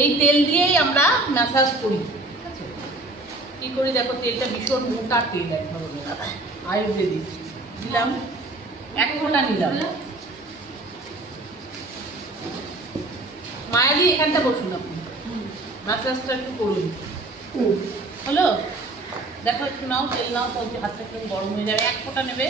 এই তেল দিয়েই আমরা ম্যাসাজ করি। ঠিক আছে, কী করি দেখো, তেলটা ভীষণ মোটা তেল, এক ধরনের আয়ুর্বেদিক। দিলাম 1 ফোঁটা নিলাম। মায়াদি এখানটা বসুন, আপনি ম্যাসাজটা একটু করুন। হলো, দেখো একটু নাও, তেল নাও, তো হাতটা একটু গরম হয়ে যাবে। 1 ফোঁটা নেবে।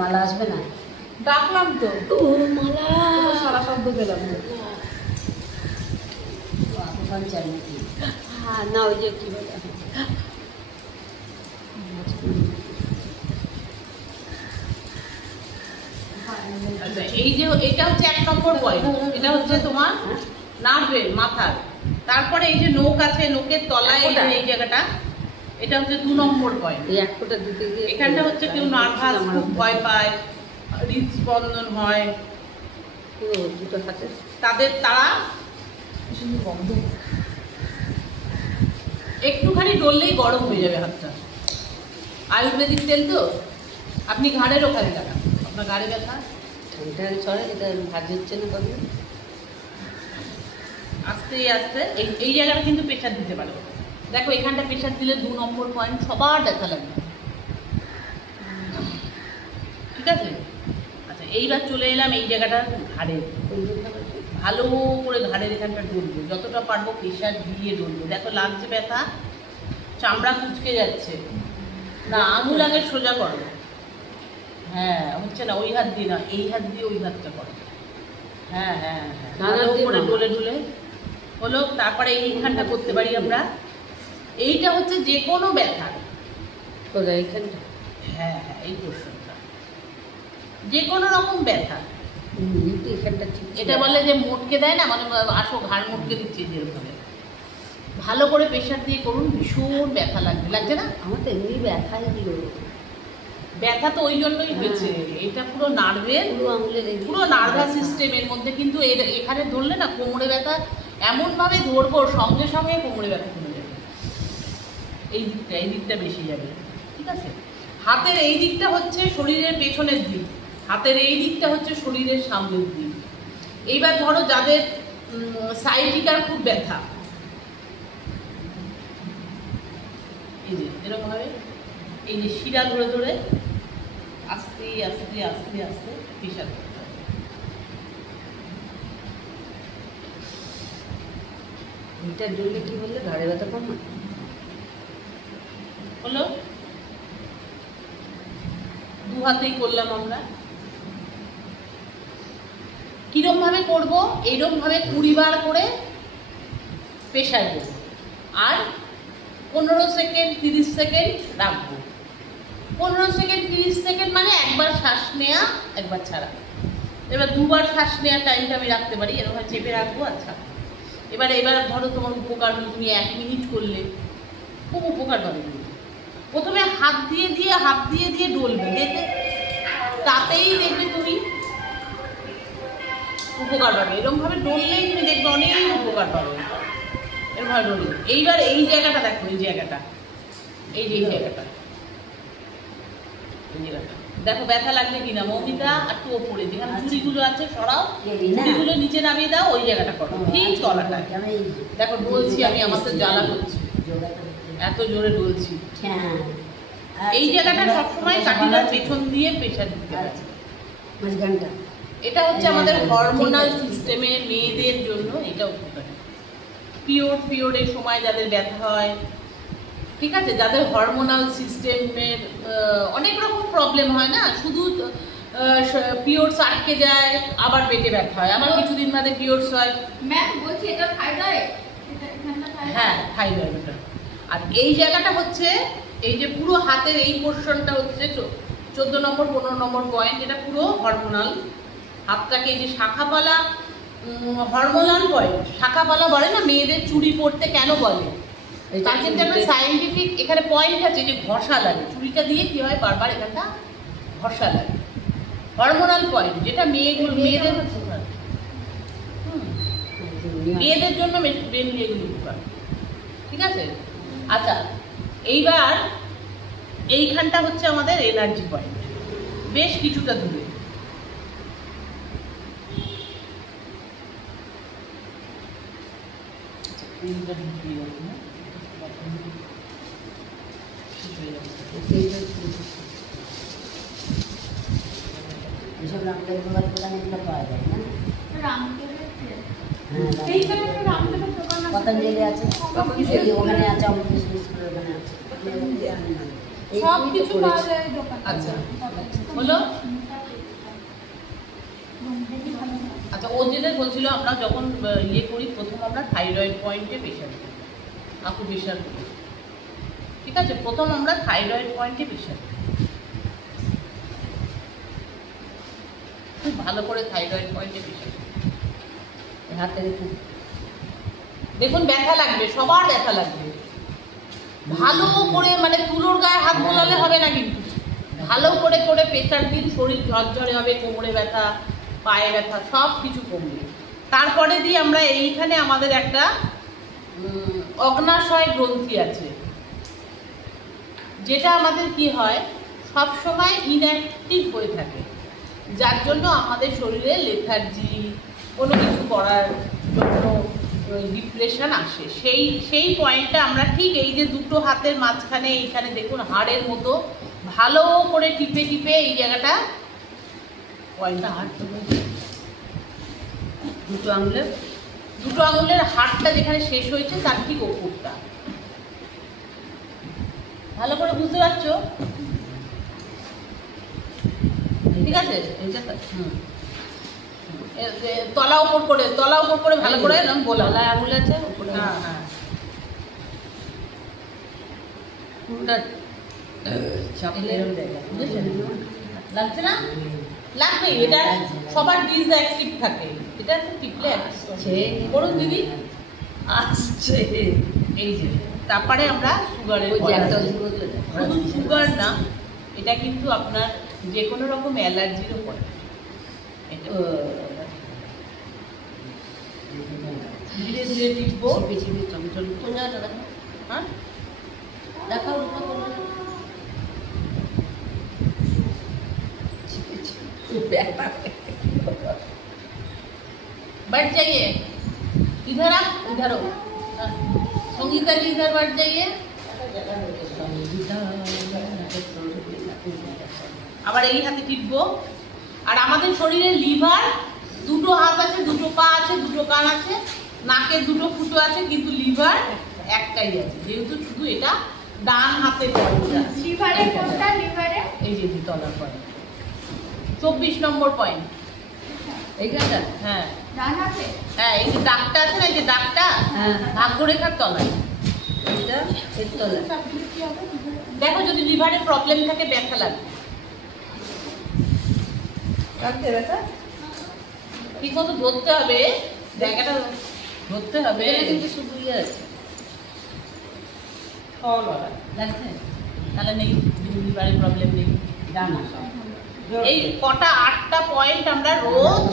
মালা আসবে না, ডাকলাম তো, মালা সারা শব্দ পেলাম। চাই নাকি? হ্যাঁ না, ওই যে কি বলে, আচ্ছা, এই যে এটা হচ্ছে 1 নম্বর পয়েন্ট, এটা হচ্ছে তোমার নার্ভের মাথার। তারপরে এই যে নোক আছে, নোকের তলায় এই জায়গাটা, এটা হচ্ছে 2 নম্বর পয়েন্ট। এই 1 ফোঁটা দিতে গিয়ে এখানটা হচ্ছে কেউ নার্ভাস, খুব ভয় পায়, হৃদস্পন্দন হয়, দুটো হাতে তারা বন্ধ একটুখানি ডললেই গরম হয়ে যাবে হাতটা। আয়ুর্বেদিক তেল তো, আপনি ঘাড়ের ওখানে লাগান, আপনার ঘাড়ে ব্যথা ঠান্ডা ছড়ে, এটা ভাজ হচ্ছে না কবে। আস্তে আস্তে এই জায়গাটা কিন্তু প্রেশার দিতে পারো। দেখো এখানটা প্রেশার দিলে 2 নম্বর পয়েন্ট সবার ব্যথা লাগবে। ঠিক আছে, আচ্ছা এইবার চলে এলাম এই জায়গাটা ঘাড়ের। ভালো করে ঘাড়ের এখানটা ডলবো, যতটা পারবো প্রেশার দিয়ে ডলবো। দেখো লাগছে ব্যথা, চামড়া কুচকে যাচ্ছে না, আঙুল আগে সোজা করো। হ্যাঁ হচ্ছে না, ওই হাত দিয়ে না, এই হাত দিয়ে ওই হাতটা করো। হ্যাঁ হ্যাঁ হ্যাঁ, ভালো করে ডলে ডলে হলো। তারপরে এইখানটা করতে পারি আমরা। এইটা হচ্ছে যে কোনো ব্যথা, এইখানটা, হ্যাঁ হ্যাঁ, এই পোর্শনটা যে কোনো রকম ব্যথা। এটা বলে যে মোটকে দেয় না, মানে আসো ঘাড় মোটকে দিচ্ছে যেরকম। ভালো করে প্রেশার দিয়ে করুন, ভীষণ ব্যথা লাগবে। লাগছে না? আমার তো এমনি ব্যথাই দিল। ব্যথা তো ওই জন্যই হয়েছে, এটা পুরো নার্ভের, পুরো নার্ভাস সিস্টেমের মধ্যে। কিন্তু এখানে ধরলে না কোমরে ব্যথা, এমনভাবে ধরবো সঙ্গে সঙ্গে কোমরে ব্যথা কমে যাবে। এই দিকটা বেশি যাবে। ঠিক আছে, হাতের এই দিকটা হচ্ছে শরীরের পেছনের দিক, হাতের এই দিকটা হচ্ছে শরীরের সামনের দিক। এইবার ধরো যাদের সাইটিকার খুব ব্যথা, এই যে এরকম ভাবে এই যে শিরা ধরে ধরে আস্তে আস্তে আস্তে আস্তে প্রেশার করতে হবে। এটা ডলে কি বললে, ঘাড়ে ব্যথা কম হলো। 2 হাতেই করলাম আমরা। কিরম ভাবে করবো, এইরকম ভাবে 20 বার করে প্রেশার দেবো, আর 15 সেকেন্ড 30 সেকেন্ড রাখবো। 15 সেকেন্ড 30 সেকেন্ড মানে একবার শ্বাস নেওয়া, একবার ছাড়া। এবার 2 বার শ্বাস নেওয়ার টাইমটা আমি রাখতে পারি, এরকম চেপে রাখবো। আচ্ছা, এবার ধরো তোমার উপকার হলো, তুমি 1 মিনিট করলে, খুব উপকার পাবে। প্রথমে হাত দিয়ে দিয়ে ডলবে, দেখবে তাতেই দেখবে তুমি উপকার পাবে। এরকম ভাবে ডললেই তুমি দেখবে অনেক উপকার পাবে। এরকম ভাবে ডলবে। এইবার এই জায়গাটা দেখো, এই জায়গাটা, এই যে জায়গাটা দেখো ব্যথা লাগবে কিনা। মৌমিতা একটু ওপরে, যেখানে চুড়িগুলো আছে সরাও, চুড়িগুলো নিচে নামিয়ে দাও, ওই জায়গাটা করো, ঠিক তলাটা। দেখো ডলছি আমি, আমার তো জ্বালা করছি, এত জোরে ডলছি। এই জায়গাটা সবসময় কাঠিটার পেছন দিয়ে প্রেশার দিতে হবে। এটা হচ্ছে আমাদের হরমোনাল সিস্টেমে মেয়েদের জন্য এটা উপকারী। পিরিয়ডের সময় যাদের ব্যথা হয়, ঠিক আছে, যাদের হরমোনাল সিস্টেমের অনেক রকম প্রবলেম হয় না, শুধু পিরিয়ডস আটকে যায়, আবার পেটে ব্যথা হয়, আবার কিছুদিন বাদে পিরিয়ডস হয়। ম্যাম বলছি এটা থাইরয়েড, হ্যাঁ থাইরয়েড ওটা। আর এই জায়গাটা হচ্ছে, এই যে পুরো হাতের এই পোর্শনটা হচ্ছে 14 নম্বর 15 নম্বর পয়েন্ট, এটা পুরো হরমোনাল। হাতটাকে এই যে শাখাপালা, হরমোনাল পয়েন্ট, শাখাপালা বলে না, মেয়েদের চুড়ি পরতে কেন বলে, তার কিন্তু একটা সায়েন্টিফিক এখানে পয়েন্ট আছে, যে ঘষা লাগে। চুড়িটা দিয়ে কি হয়, বারবার এখানটা ঘষা লাগে। হরমোনাল পয়েন্ট, যেটা মেয়েদের জন্য মেনলি এগুলো উপকার। ঠিক আছে? আচ্ছা, এইবার এইখানটা হচ্ছে আমাদের এনার্জি পয়েন্ট, বেশ কিছুটা দূরে। এসব রামদেব বাবার দোকানে এগুলো পাওয়া যায় না? এইখানে একটা রামদেবের দোকান আছে। পতঞ্জলি আছে, এই যে ওখানে আছে, অমৃত বিস্কুটের ওখানে আছে। সব কিছু পাওয়া যায় এই দোকানে। আচ্ছা, হলো। আচ্ছা, ও যেটা বলছিল আমরা যখন ইয়ে করি, প্রথম আমরা থাইরয়েড পয়েন্টে প্রেশার করি, আকুপ্রেশার করি। ঠিক আছে, প্রথম আমরা থাইরয়েড পয়েন্টে প্রেশার করি, খুব ভালো করে থাইরয়েড পয়েন্টে প্রেশার করি। হাতে রেখে দেখুন ব্যথা লাগবে, সবার ব্যথা লাগবে। ভালো করে মানে তুলোর গায়ে হাত বোলালে হবে না, কিন্তু ভালো করে করে প্রেশার দিন, শরীর ঝরঝরে হবে, কোমরে ব্যথা, পায়ে ব্যথা সব কিছু কমবে। তারপরে দিয়ে আমরা এইখানে আমাদের একটা অগ্নাশয় গ্রন্থি আছে, যেটা আমাদের কি হয় সব সময় ইনঅ্যাক্টিভ হয়ে থাকে, যার জন্য আমাদের শরীরে লেথার্জি, কোনো কিছু করার জন্য ডিপ্রেশন আসে। সেই পয়েন্টটা আমরা ঠিক এই যে দুটো হাতের মাঝখানে এইখানে দেখুন হাড়ের মতো ভালো করে টিপে টিপে এই জায়গাটা পয়েন্টটা হাড় দুটো আঙুলের হাড়টা যেখানে শেষ হয়েছে তার ঠিক ওপরটা ভালো করে বুঝতে পারছো? ঠিক আছে, তলা উপর করে ভালো করে বলা আঙুল আছে। হ্যাঁ হ্যাঁ, লাগছে না? লাগবে, এটা সবার ডিসঅ্যাক্টিভ থাকে, এটা টিপলে বলুন দিদি আসছে। এই যে তারপরে আমরা সুগারের, শুধু সুগার না, এটা কিন্তু আপনার যে কোনো রকম অ্যালার্জিরও পড়ে। ধীরে ধীরে টিপবো। হ্যাঁ দেখাও बैठ जाइए, इधर आप इधर हो। संगीता जी इधर बैठ जाइए। আবার এই হাতে টিপবো। আর আমাদের শরীরে লিভার, দুটো হাত আছে, দুটো পা আছে, দুটো কান আছে, নাকের দুটো ফুটো আছে, কিন্তু লিভার একটাই আছে, যেহেতু শুধু এটা ডান হাতে লিভারে কোনটা? লিভারে এই যে তলার পয়েন্ট 24 নম্বর পয়েন্ট এইখানটা। হ্যাঁ ডান হাতে। হ্যাঁ, এই যে দাগটা আছে না, এই যে দাগটা ভাগ্যরেখার তলায়, এটা এর তলায়। কি হবে? দেখো যদি লিভারে প্রবলেম থাকে ব্যথা লাগবে, ঠিক মতো ধরতে হবে, জায়গাটা ধরতে হবে, কিন্তু শুধু ইয়ে আছে, লাগছে তাহলে নেই, লিভারে প্রবলেম নেই। ডানা এই কটা 8টা পয়েন্ট আমরা রোজ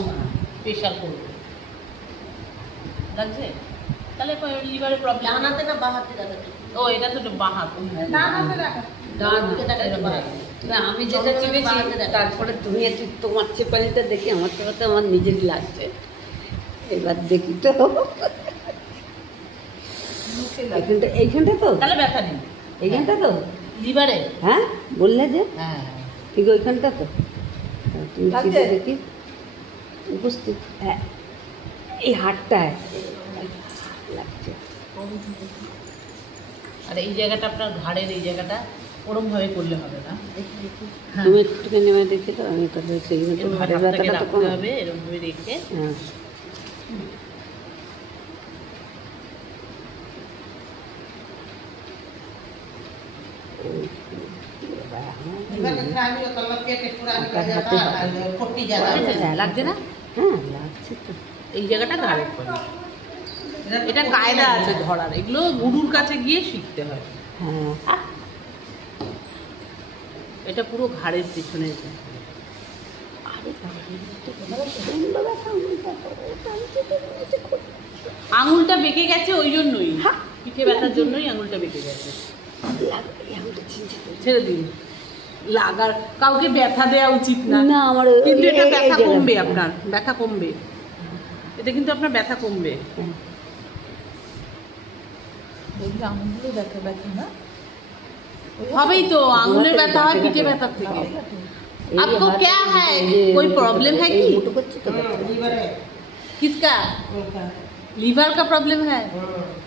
প্রেশার করব, লাগছে? তাহলে লিভারে প্রবলেম। ডান হাতে না বা হাতে দেখাতে? ও এটা তো বাঁ হাত। ডান হাতে দেখা। ডান হাতে দেখাতে বা হাতে। আমি যেটা চেপেছি তারপরে তুমি একটু তোমার চেপালিটা দেখি, আমার তো আমার নিজেরই লাগছে। এবার দেখি তো এইখানটা তো, তাহলে ব্যথা নেই এইখানটা তো লিভারে। হ্যাঁ বললে যে হ্যাঁ ঠিক ওইখানটা তো, তুমি চিপে দেখি উপস্থিত। হ্যাঁ এই হাতটায় লাগছে। আর এই জায়গাটা আপনার ঘাড়ের এই জায়গাটা ওরম ভাবে করলে হবে না, তুমি একটুখানি নেমে দেখে তো, আমি তাহলে সেইখানে ঘাড়ের ব্যথাটা তো রাখতে হবে এরকম ভাবে রেখে। হ্যাঁ লাগছে না? হ্যাঁ লাগছে তো। এই জায়গাটা ঘাড়ের পয়েন্ট, এটা কায়দা আছে ধরার, এগুলো গুরুর কাছে গিয়ে শিখতে হয়। হ্যাঁ এটা পুরো ঘাড়ের পেছনে। আঙুলটা বেঁকে গেছে ওই জন্যই। পিঠে ব্যথার জন্যই আঙুলটা বেঁকে গেছে। ছেড়ে দিন, লাগার কাউকে ব্যথা দেওয়া উচিত না। না আমার কিন্তু এটা ব্যথা কমবে, আপনার ব্যথা কমবে, এটা কিন্তু আপনার ব্যথা কমবে। দেখবি আঙুলগুলো ব্যথা ব্যথা না হবেই তো, আঙুলের ব্যথা হয় পিঠে ব্যথার থেকে। आपको क्या है, कोई प्रॉब्लम है कि किसका? लीवर का प्रॉब्लम है,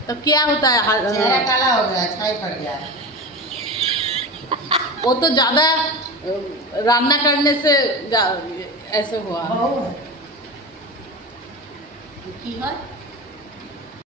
तो क्या होता है? चेहरा काला हो गया, छाई पड़ गया। वो तो ज्यादा रान्ना करने से ऐसे हुआ। की है